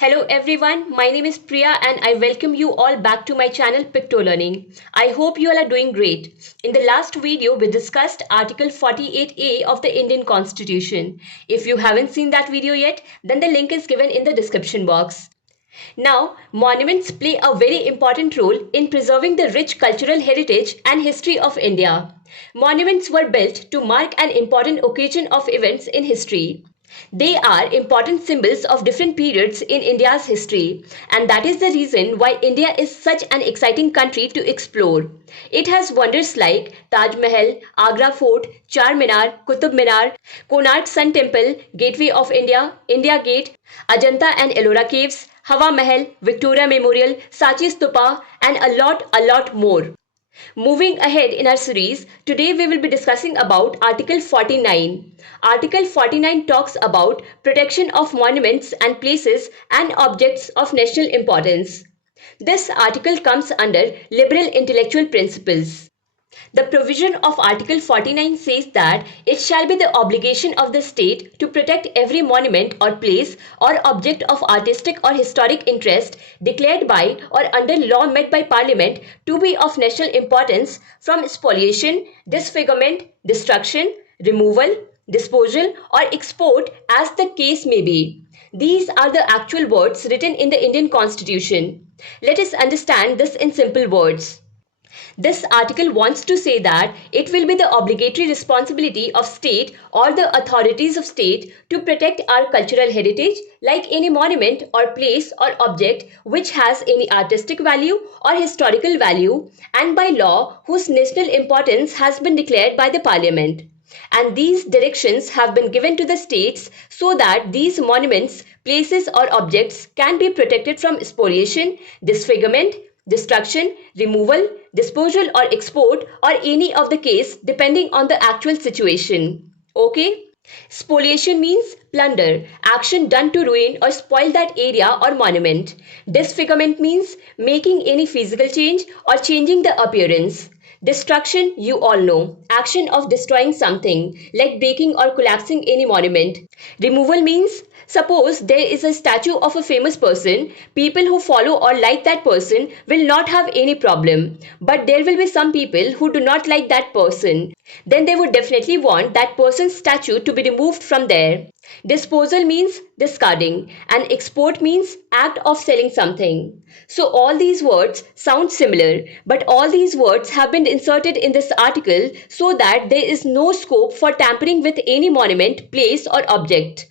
Hello everyone, my name is Priya and I welcome you all back to my channel Picto Learning. I hope you all are doing great. In the last video, we discussed Article 48A of the Indian Constitution. If you haven't seen that video yet, then the link is given in the description box. Now, monuments play a very important role in preserving the rich cultural heritage and history of India. Monuments were built to mark an important occasion of events in history. They are important symbols of different periods in India's history, and that is the reason why India is such an exciting country to explore. It has wonders like Taj Mahal, Agra Fort, Charminar, Qutub Minar, Konark Sun Temple, Gateway of India, India Gate, Ajanta and Ellora Caves, Hawa Mahal, Victoria Memorial, Sachi Stupa, and a lot more. Moving ahead in our series, today we will be discussing about Article 49. Article 49 talks about protection of monuments and places and objects of national importance. This article comes under liberal intellectual principles. The provision of Article 49 says that it shall be the obligation of the state to protect every monument or place or object of artistic or historic interest declared by or under law made by Parliament to be of national importance from spoliation, disfigurement, destruction, removal, disposal, or export as the case may be. These are the actual words written in the Indian Constitution. Let us understand this in simple words. This article wants to say that it will be the obligatory responsibility of state or the authorities of state to protect our cultural heritage like any monument or place or object which has any artistic value or historical value and by law whose national importance has been declared by the parliament. And these directions have been given to the states so that these monuments, places or objects can be protected from spoliation, disfigurement, destruction, removal, disposal or export or any of the case depending on the actual situation. Okay? Spoliation means plunder, action done to ruin or spoil that area or monument. Disfigurement means making any physical change or changing the appearance. Destruction, you all know, action of destroying something like breaking or collapsing any monument. Removal means suppose there is a statue of a famous person, people who follow or like that person will not have any problem. But there will be some people who do not like that person. Then they would definitely want that person's statue to be removed from there. Disposal means discarding and export means act of selling something. So all these words sound similar, but all these words have been inserted in this article so that there is no scope for tampering with any monument, place or object.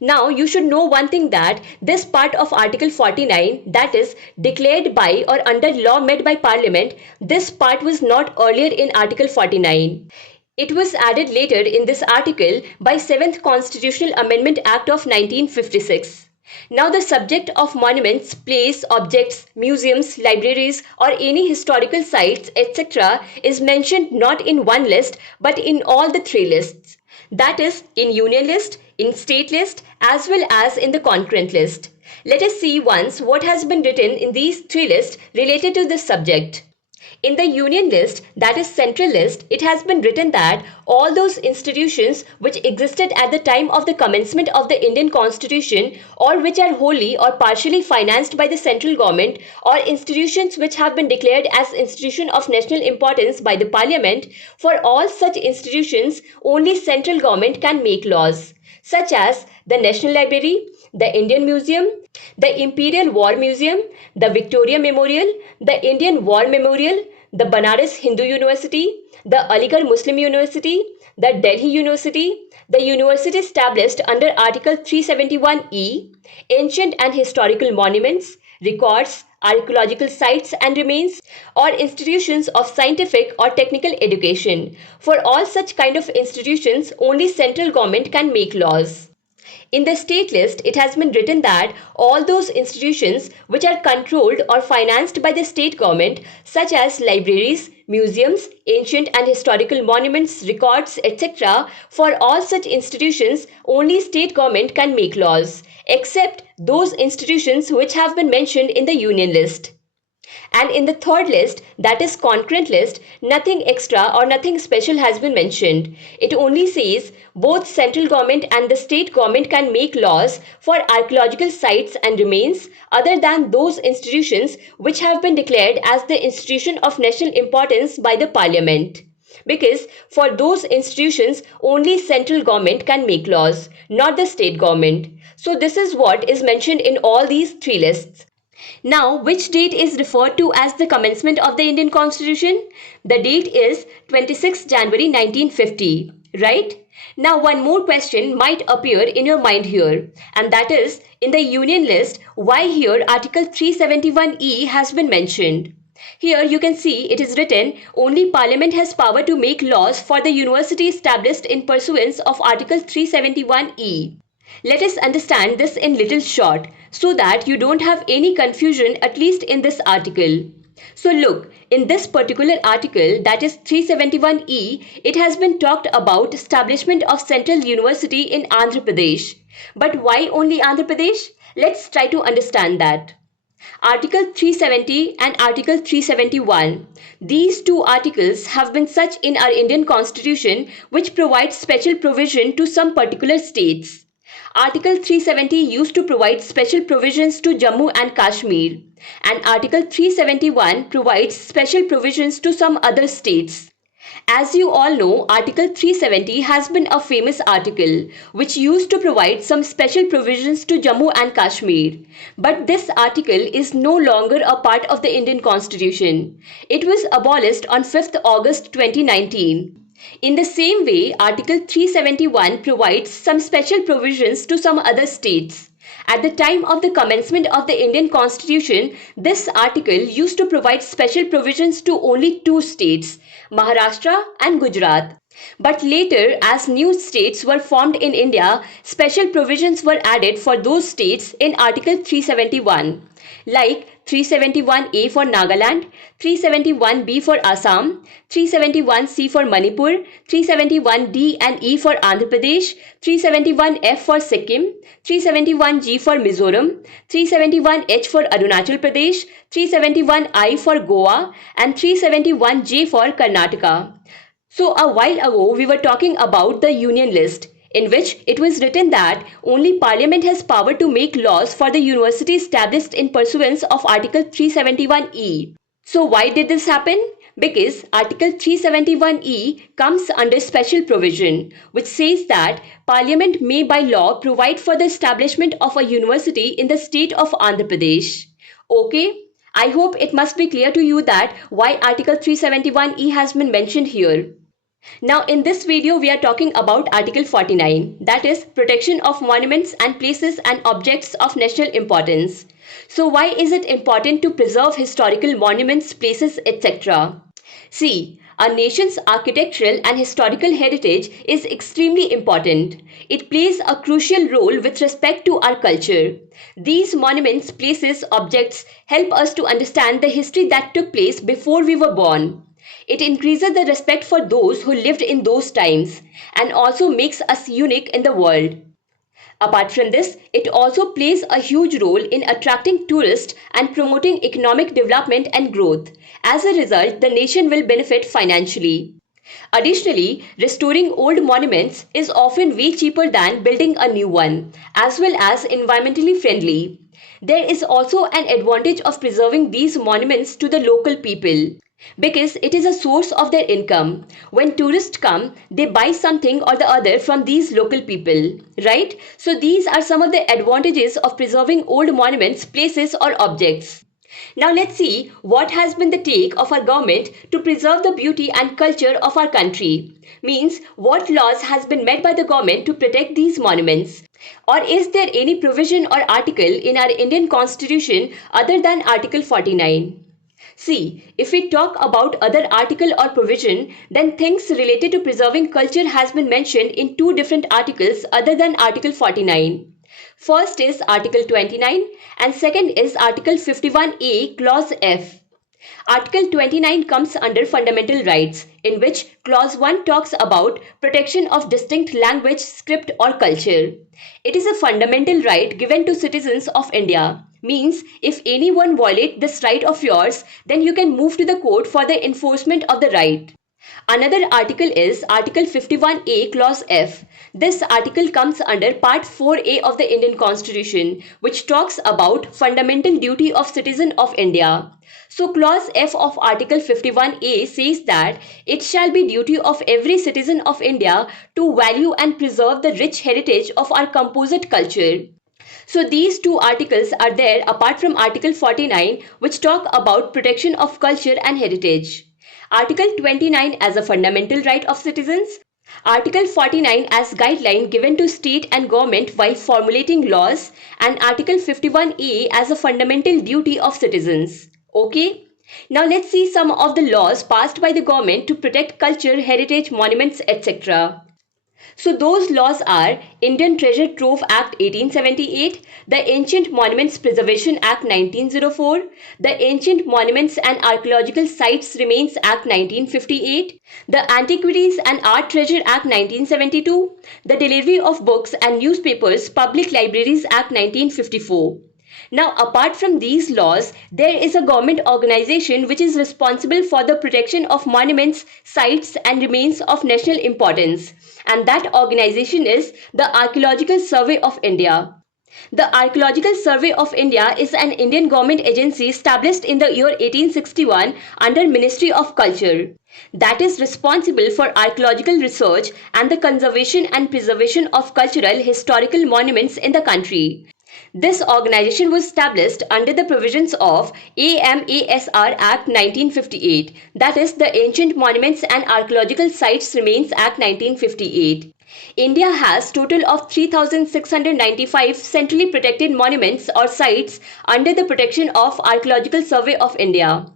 Now you should know one thing that this part of Article 49, that is declared by or under law made by Parliament, this part was not earlier in Article 49. It was added later in this article by 7th Constitutional Amendment Act of 1956. Now the subject of monuments, place, objects, museums, libraries or any historical sites etc. is mentioned not in one list but in all the three lists. That is in Union list, in state list as well as in the concurrent list. Let us see once what has been written in these three lists related to this subject. In the Union list, that is central list, it has been written that all those institutions which existed at the time of the commencement of the Indian Constitution or which are wholly or partially financed by the central government or institutions which have been declared as institution of national importance by the parliament, for all such institutions only central government can make laws, such as the National Library, the Indian Museum, the Imperial War Museum, the Victoria Memorial, the Indian War Memorial, the Banaras Hindu University, the Aligarh Muslim University, the Delhi University, the university established under Article 371E, ancient and historical monuments, records, archaeological sites and remains, or institutions of scientific or technical education. For all such kind of institutions, only central government can make laws. In the state list, it has been written that all those institutions which are controlled or financed by the state government, such as libraries, museums, ancient and historical monuments, records, etc., for all such institutions, only state government can make laws, except those institutions which have been mentioned in the union list. And in the third list, that is concurrent list, nothing extra or nothing special has been mentioned. It only says both central government and the state government can make laws for archaeological sites and remains other than those institutions which have been declared as the institution of national importance by the parliament. Because for those institutions, only central government can make laws, not the state government. So this is what is mentioned in all these three lists. Now, which date is referred to as the commencement of the Indian Constitution? The date is 26 January 1950, right? Now, one more question might appear in your mind here, and that is, in the Union list, why here Article 371E has been mentioned? Here you can see it is written, only Parliament has power to make laws for the university established in pursuance of Article 371E. Let us understand this in little short so that you don't have any confusion, at least in this article. So look, in this particular article, that is 371E, it has been talked about establishment of Central University in Andhra Pradesh. But why only Andhra Pradesh? Let's try to understand that. Article 370 and Article 371. These two articles have been such in our Indian Constitution which provide special provision to some particular states. Article 370 used to provide special provisions to Jammu and Kashmir, and Article 371 provides special provisions to some other states. As you all know, Article 370 has been a famous article which used to provide some special provisions to Jammu and Kashmir. But this article is no longer a part of the Indian Constitution. It was abolished on 5th August 2019. In the same way, Article 371 provides some special provisions to some other states. At the time of the commencement of the Indian Constitution, this article used to provide special provisions to only two states, Maharashtra and Gujarat. But later, as new states were formed in India, special provisions were added for those states in Article 371, like 371A for Nagaland, 371B for Assam, 371C for Manipur, 371D and E for Andhra Pradesh, 371F for Sikkim, 371G for Mizoram, 371H for Arunachal Pradesh, 371I for Goa, and 371J for Karnataka. So a while ago we were talking about the Union list, in which it was written that only Parliament has power to make laws for the university established in pursuance of Article 371E. So why did this happen? Because Article 371E comes under special provision, which says that Parliament may by law provide for the establishment of a university in the state of Andhra Pradesh. Okay? I hope it must be clear to you that why Article 371E has been mentioned here. Now in this video we are talking about Article 49, that is protection of monuments and places and objects of national importance. So why is it important to preserve historical monuments, places, etc.? See, a nation's architectural and historical heritage is extremely important. It plays a crucial role with respect to our culture. These monuments, places, objects help us to understand the history that took place before we were born. It increases the respect for those who lived in those times and also makes us unique in the world. Apart from this, it also plays a huge role in attracting tourists and promoting economic development and growth. As a result, the nation will benefit financially. Additionally, restoring old monuments is often way cheaper than building a new one, as well as environmentally friendly. There is also an advantage of preserving these monuments to the local people, because it is a source of their income. When tourists come, they buy something or the other from these local people, right? So these are some of the advantages of preserving old monuments, places or objects. Now let's see what has been the take of our government to preserve the beauty and culture of our country. Means what laws has been made by the government to protect these monuments. Or is there any provision or article in our Indian Constitution other than Article 49? See, if we talk about other article or provision, then things related to preserving culture has been mentioned in two different articles other than Article 49. First is Article 29 and second is Article 51A Clause F. Article 29 comes under fundamental rights, in which Clause 1 talks about protection of distinct language, script or culture. It is a fundamental right given to citizens of India, Means if anyone violates this right of yours, then you can move to the court for the enforcement of the right. Another article is Article 51A Clause F. This article comes under Part 4A of the Indian Constitution, which talks about fundamental duty of citizen of India. So Clause F of Article 51A says that it shall be duty of every citizen of India to value and preserve the rich heritage of our composite culture. So these two articles are there apart from Article 49, which talk about protection of culture and heritage. Article 29 as a fundamental right of citizens. Article 49 as guideline given to state and government while formulating laws, and Article 51A as a fundamental duty of citizens. Okay? Now let's see some of the laws passed by the government to protect culture, heritage, monuments, etc. So those laws are Indian Treasure Trove Act 1878, the Ancient Monuments Preservation Act 1904, the Ancient Monuments and Archaeological Sites Remains Act 1958, the Antiquities and Art Treasure Act 1972, the Delivery of Books and Newspapers Public Libraries Act 1954. Now, apart from these laws, there is a government organization which is responsible for the protection of monuments, sites, and remains of national importance. And that organization is the Archaeological Survey of India. The Archaeological Survey of India is an Indian government agency established in the year 1861 under Ministry of Culture that is responsible for archaeological research and the conservation and preservation of cultural historical monuments in the country. This organization was established under the provisions of AMASR Act 1958, that is the Ancient Monuments and Archaeological Sites Remains Act 1958. India has total of 3,695 centrally protected monuments or sites under the protection of Archaeological Survey of India.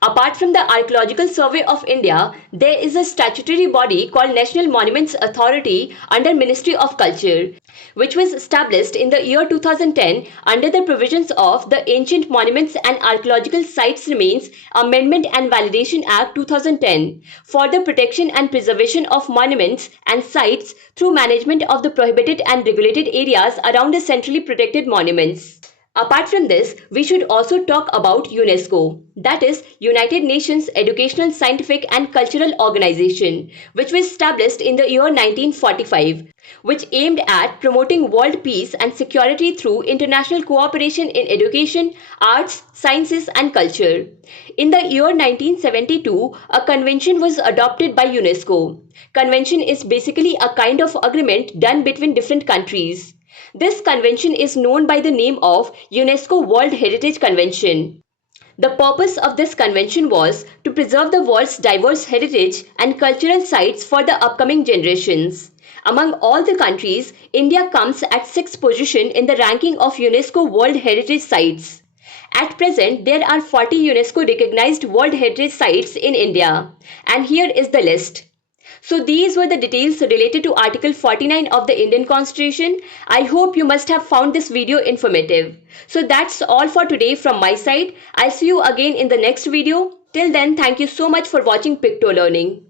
Apart from the Archaeological Survey of India, there is a statutory body called National Monuments Authority under Ministry of Culture, which was established in the year 2010 under the provisions of the Ancient Monuments and Archaeological Sites Remains Amendment and Validation Act 2010 for the protection and preservation of monuments and sites through management of the prohibited and regulated areas around the centrally protected monuments. Apart from this, we should also talk about UNESCO, that is United Nations Educational, Scientific and Cultural Organization, which was established in the year 1945, which aimed at promoting world peace and security through international cooperation in education, arts, sciences and culture. In the year 1972, a convention was adopted by UNESCO. Convention is basically a kind of agreement done between different countries. This convention is known by the name of UNESCO World Heritage Convention. The purpose of this convention was to preserve the world's diverse heritage and cultural sites for the upcoming generations. Among all the countries, India comes at 6th position in the ranking of UNESCO World Heritage Sites. At present, there are 40 UNESCO recognized World Heritage Sites in India. And here is the list. So these were the details related to Article 49 of the Indian Constitution. I hope you must have found this video informative. So that's all for today from my side. I'll see you again in the next video. Till then, thank you so much for watching Picto Learning.